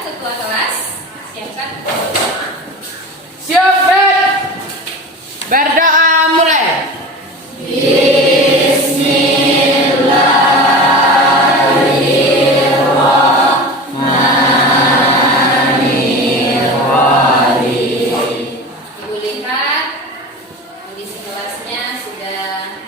ketua kelas. Siapkan. Siap, Ber. Berdoa mulai. Ibu lihat kondisi kelasnya sudah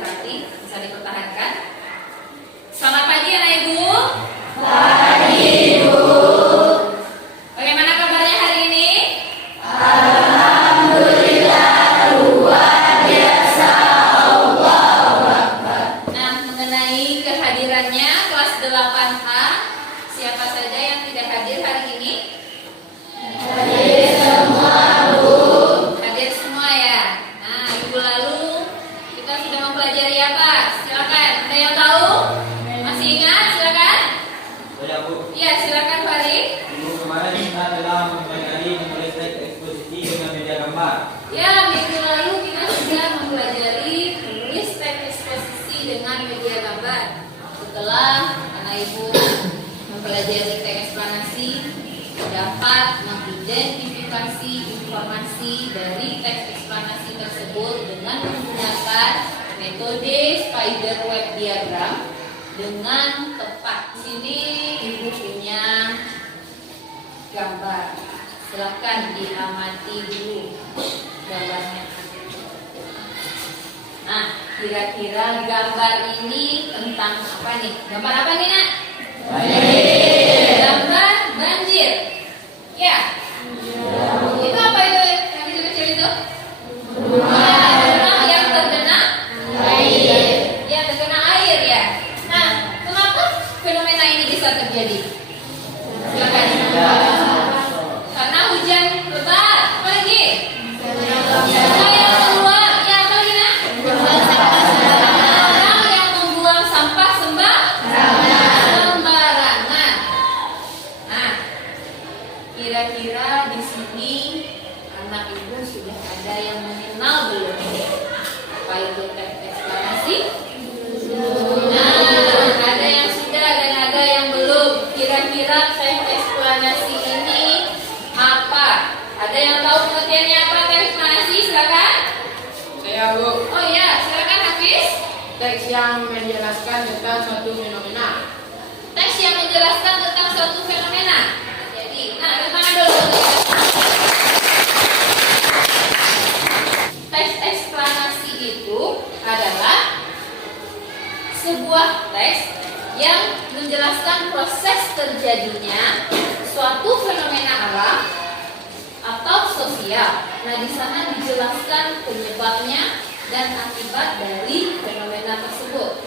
rapi, bisa dipertahankan. Selamat pagi anak ibu. Bagaimana kabarnya hari ini? Nah, mengenai kehadirannya kelas 8A, siapa saja yang tidak hadir hari ini? Hadir semua ya. Nah, ibu lalu kita sudah mempelajari apa? Silakan. Ada yang tahu? Masih ingat? Silakan. Saya Bu, Iya, silakan Farid. minggu kemarin kita telah mempelajari menulis teks eksposisi dengan media gambar. Ya, minggu lalu kita sudah mempelajari menulis teks eksposisi dengan media gambar. Setelah anak ibu mempelajari teks eksplanasi, dapat mengidentifikasi informasi dari teks eksplanasi tersebut dengan menggunakan metode spider web diagram dengan tepat. Di sini ibu punya gambar. Silakan diamati dulu gambarnya. Nah, kira-kira gambar ini tentang apa nih? Gambar apa nih, Nak? Gambar banjir. Ya. Itu apa itu yang kecil-kecil itu? Rumah yang tergenang air. Ya, tergenang air ya. Nah, kenapa fenomena ini bisa terjadi? Silakan. Karena hujan lebat. Apa lagi? Orang yang keluar. Ya, apa lagi, Nak? Orang yang membuang sampah sembarangan. Nah, kira-kira di sini anak ibu sudah ada yang mengenal belum ini? Apa itu teks eksplanasi? Nah, ada yang sudah dan ada yang belum. Kira-kira teks eksplanasi ini apa? Ada yang tahu pengertiannya apa teks eksplanasi? Silakan. Saya Bu. Oh iya, silakan Hafiz. Teks yang menjelaskan tentang suatu fenomena. Teks yang menjelaskan tentang suatu fenomena. Jadi, nah, tangan dulu. Teks eksplanasi itu adalah sebuah teks yang menjelaskan proses terjadinya suatu fenomena alam atau sosial. Nah, di sana dijelaskan penyebabnya dan akibat dari fenomena tersebut,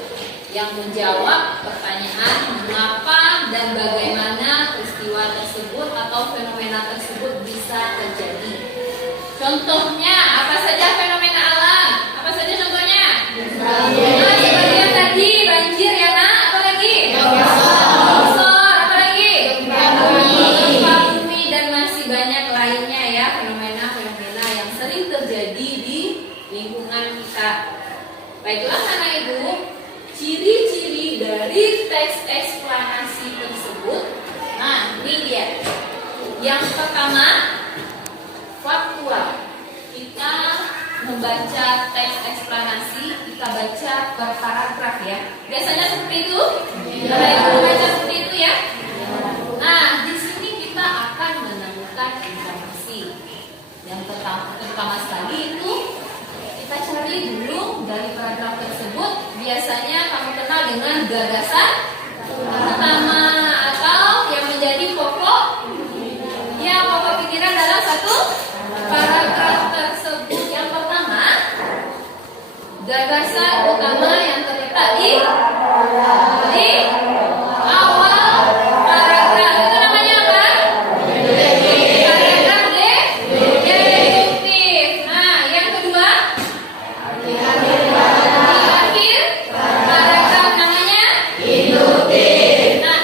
yang menjawab pertanyaan mengapa dan bagaimana peristiwa tersebut atau fenomena tersebut bisa terjadi. Contohnya, apa saja fenomena alam? Apa saja contohnya? Nah, seperti yang tadi, banjir ya, Nak. Apa lagi? Longsor. Apa lagi? Gempa bumi dan masih banyak lainnya ya, fenomena-fenomena yang sering terjadi di lingkungan kita. Baiklah anak ibu, ciri-ciri dari teks eksplanasi tersebut. Nah, ini dia. Yang pertama, faktual. Kita membaca teks eksplanasi, kita baca per paragraf ya. Biasanya seperti itu. Kita membaca seperti itu ya. Nah, di sini kita akan menemukan informasi. Yang terutama sekali itu kita cari dulu dari paragraf tersebut. Biasanya kamu kenal dengan gagasan utama atau yang menjadi pokok. Ya, pokok pikiran dalam satu paragraf tersebut. Yang pertama, gagasan utama yang terletak di awal paragraf. Itu namanya apa? Paragraf deduktif. Nah, yang kedua, di akhir paragraf namanya induktif. Nah,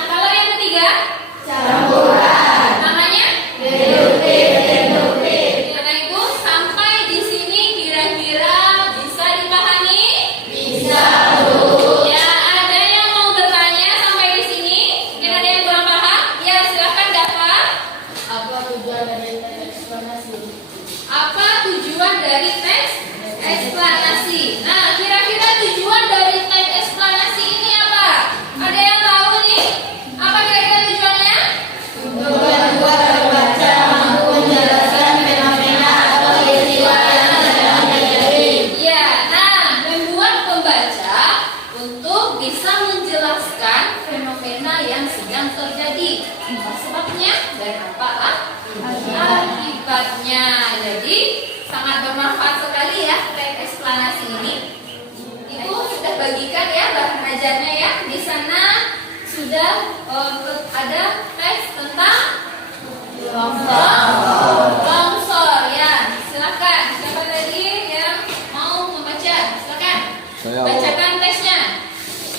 sebabnya dan apa akibatnya. Jadi sangat bermanfaat sekali ya teks eksplanasi ini. Ibu sudah bagikan ya bahan ajarnya ya. Di sana sudah ada teks tentang longsor ya. Silakan. Siapa tadi yang mau membaca? Silakan. Bacakan teksnya.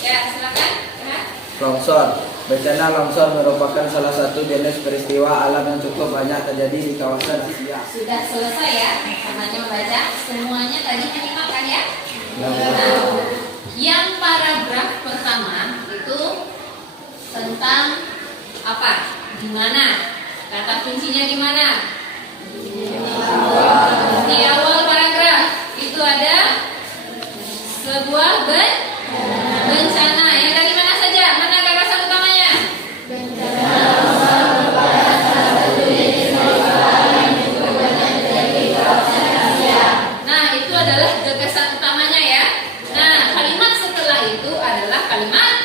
Ya, silakan. Ya. Longsor. Bencana longsor merupakan salah satu jenis peristiwa alam yang cukup banyak terjadi di kawasan Asia. Sudah selesai ya, namanya membaca. Semuanya tadi menyimakkan ya. Nah, yang paragraf pertama itu tentang apa? Di mana? Kata kuncinya di mana? Di awal paragraf itu ada sebuah bencana. Yang dari mana saja? Mana gagasan utamanya? Nah, itu adalah gagasan utamanya ya. Nah, kalimat setelah itu adalah kalimat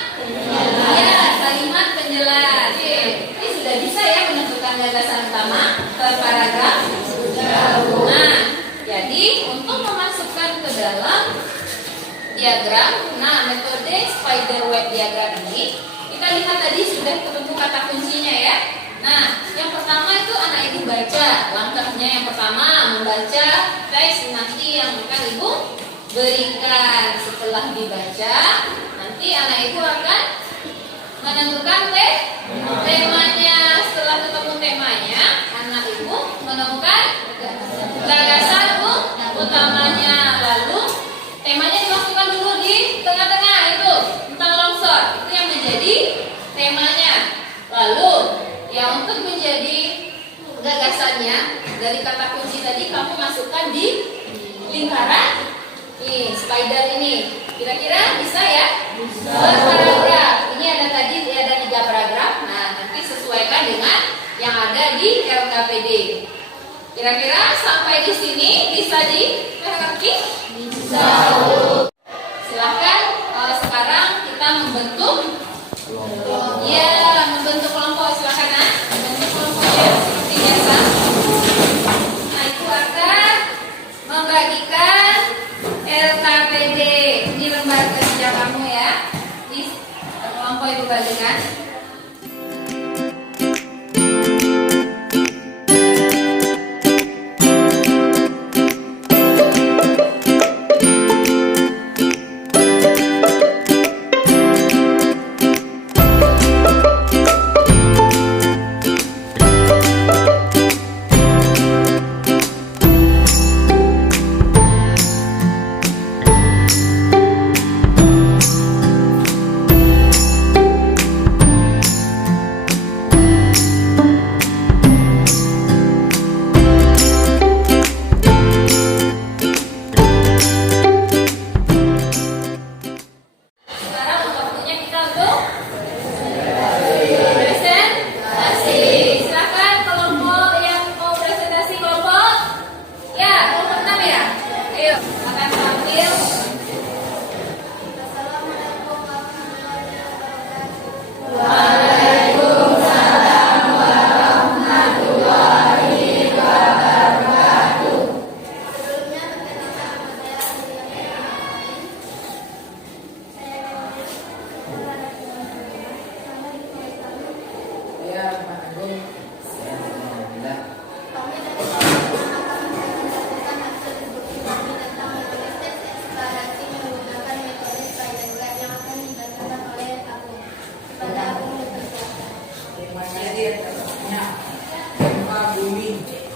penjelas. Ini sudah bisa ya menentukan gagasan utama per paragraf. Nah, jadi untuk memasukkan ke dalam diagram, nah metode spider web diagram ini kita lihat tadi sudah ketemu kata kuncinya ya. Nah, yang pertama itu anak ibu baca. Langkahnya yang pertama membaca teks nanti yang akan ibu berikan. Setelah dibaca, nanti anak ibu akan menentukan temanya. Setelah ketemu temanya, anak ibu menemukan gagasan utamanya. Lalu temanya dimasukkan dulu di tengah-tengah itu tentang longsor. Itu yang menjadi temanya. Lalu yang untuk menjadi gagasannya dari kata kunci tadi kamu masukkan di lingkaran spider ini. Kira-kira bisa ya? Berparagraf. Ini ada tadi ada 3 paragraf. Nah, nanti sesuaikan dengan yang ada di LKPD. Kira-kira sampai di sini bisa dimengerti? Bisa. Silahkan sekarang kita membentuk kelompok. Silahkan membentuk kelompoknya seperti biasa. Nah, itu akan membagikan LKPD. Ini lembar kerja kamu ya. Di kelompok itu bagikan.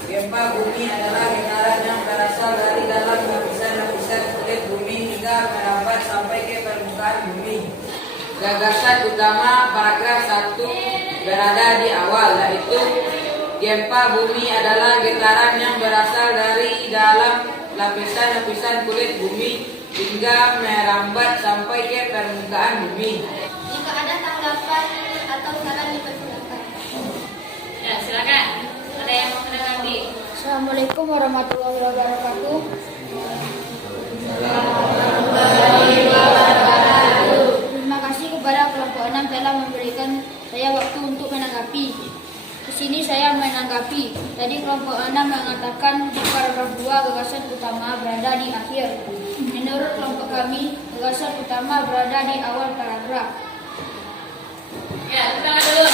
Gempa bumi adalah getaran yang berasal dari dalam lapisan-lapisan kulit bumi hingga merambat sampai ke permukaan bumi. Gagasan utama paragraf 1 berada di awal, yaitu gempa bumi adalah getaran yang berasal dari dalam lapisan-lapisan kulit bumi hingga merambat sampai ke permukaan bumi. Jika ada tanggapan atau saran dipersilakan. Ya, silakan. Ada yang mau menanggapi? Assalamualaikum warahmatullahi wabarakatuh. Terima kasih kepada kelompok 6 telah memberikan saya waktu untuk menanggapi. Di sini saya menanggapi. Tadi kelompok 6 mengatakan di paragraf 2 gagasan utama berada di akhir. Menurut kelompok kami, gagasan utama berada di awal paragraf. Ya, kita dulu.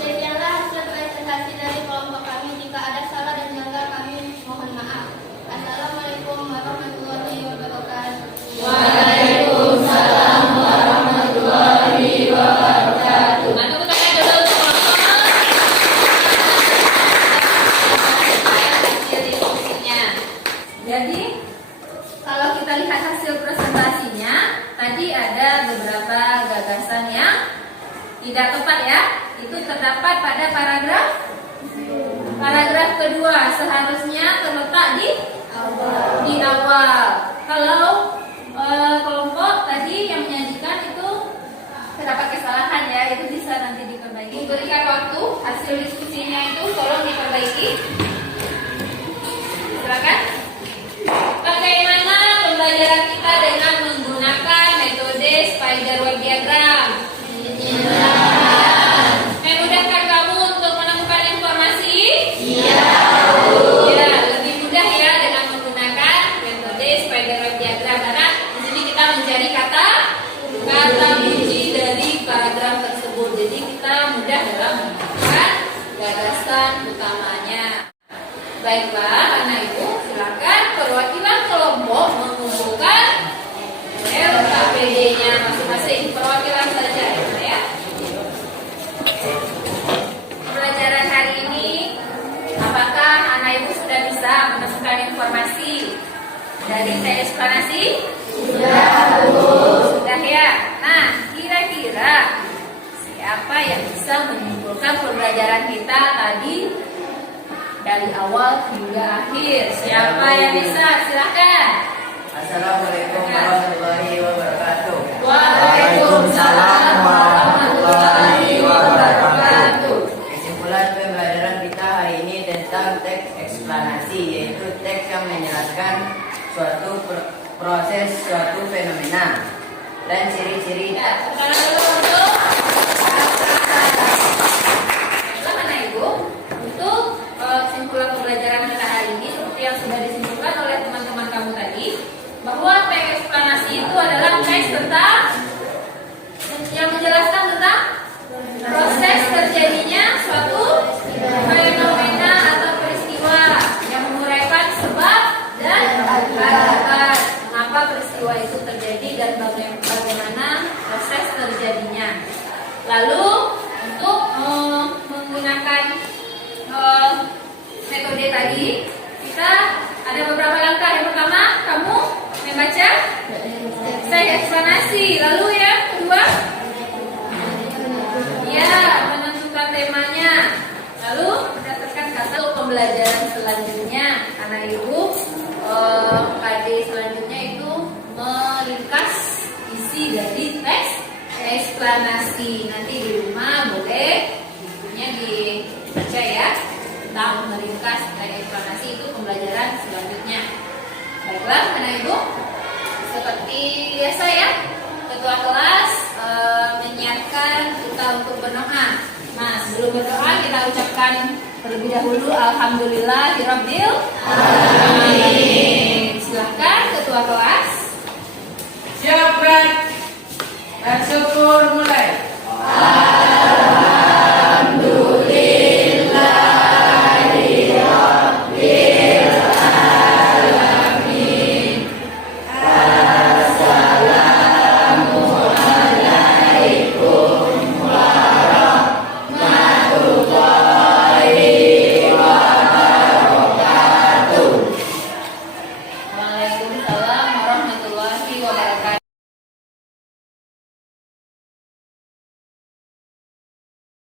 Demikianlah hasil presentasi dari kelompok kami. Jika ada salah dan janggal kami mohon maaf. Assalamualaikum warahmatullahi wabarakatuh. Waalaikumsalam warahmatullahi wabarakatuh. Mantap, kita dulu teman-teman. Hasil diskusinya. Jadi kalau kita lihat hasil presentasinya, tadi ada beberapa gagasan yang tidak tepat ya. Itu terdapat pada paragraf kedua, seharusnya terletak di awal. Kalau kelompok tadi yang menyajikan itu terdapat kesalahan ya, itu bisa nanti diperbaiki. Berikan waktu hasil diskusinya itu tolong diperbaiki. Silakan. Bagaimana pembelajaran kita dengan menggunakan metode spider web diagram? Memudahkan kamu untuk menemukan informasi? Iya. Ya, lebih mudah ya dengan menggunakan metode spider web diagram karena di sini kita mencari kata kunci dari paragraf tersebut. Jadi kita mudah dalam menemukan gagasan utamanya. Baiklah, anak ibu, silakan perwakilan kelompok mengumpulkan LKPD-nya masing-masing. Perwakilan saja ya. Pelajaran hari ini, apakah anak ibu sudah bisa menemukan informasi dari eksplanasi? Sudah ya. Nah, kira-kira siapa yang bisa menyimpulkan pembelajaran kita tadi dari awal hingga akhir? Siapa yang bisa? Silakan. Assalamualaikum warahmatullahi wabarakatuh. Waalaikumsalam warahmatullahi wabarakatuh. Kesimpulan pembelajaran kita hari ini tentang teks eksplanasi, yaitu teks yang menjelaskan suatu proses, suatu fenomena dan ciri-ciri. Ya, sekarang dulu untuk anak ibu untuk kesimpulan pembelajaran kita hari ini seperti yang sudah disimpulkan oleh teman-teman kamu tadi, bahwa teks eksplanasi itu adalah teks tentang yang menjelaskan tentang proses terjadinya suatu fenomena atau peristiwa yang menguraikan sebab dan akibat mengapa peristiwa itu terjadi dan bagaimana proses terjadinya. Lalu untuk menggunakan metode tadi kita ada beberapa langkah. Yang pertama, kamu membaca teks eksplanasi. Lalu yang kedua, ya, menentukan temanya. Lalu berdasarkan kata pembelajaran selanjutnya, anak ibu KD selanjutnya itu meringkas isi dari teks eksplanasi. Nanti di rumah boleh bukunya dibaca ya, tentang meringkas teks eksplanasi. Itu pembelajaran selanjutnya. Baiklah anak ibu, seperti biasa ya, ketua kelas menyiapkan kita untuk berdoa. Nah, sebelum berdoa kita ucapkan terlebih dahulu alhamdulillahirabbil alamin. Silakan ketua kelas. Siapkan dan syukur mulai.